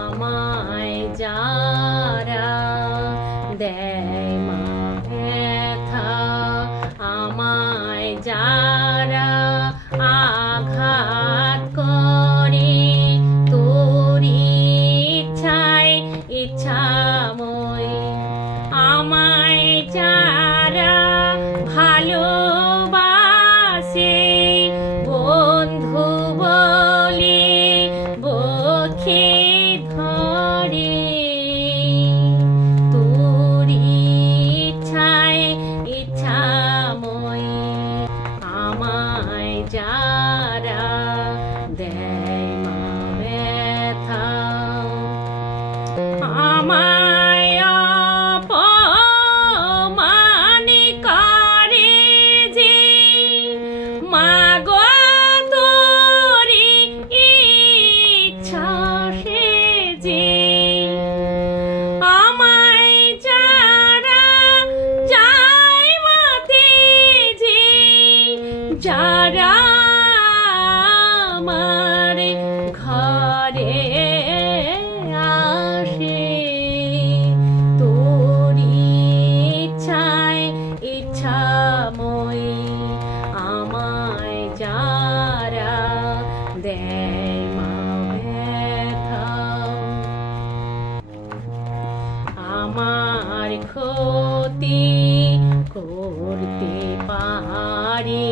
আমায় যারা দেয় মা ব্যথা, আমায় যারা আঘাত করে তোরি ইচ্ছায় ইচ্ছাময়, আমায় যারা ভালোবাসে বন্ধু বলে বখে ধরে, তোরি ইচ্ছায় ইচ্ছাময়, আমায় যারা দেয় মা ব্যথা, আমায় অপমান করে যে মা গো তোরি ইচ্ছা সে যে, আমায় যারা যায় মাতে যে, যারা আমার ঘরে আসে তোরি ইচ্ছায় ইচ্ছাময়, আমায় যারা দেয় মা ব্যথা, আমার ক্ষতি করতে পারে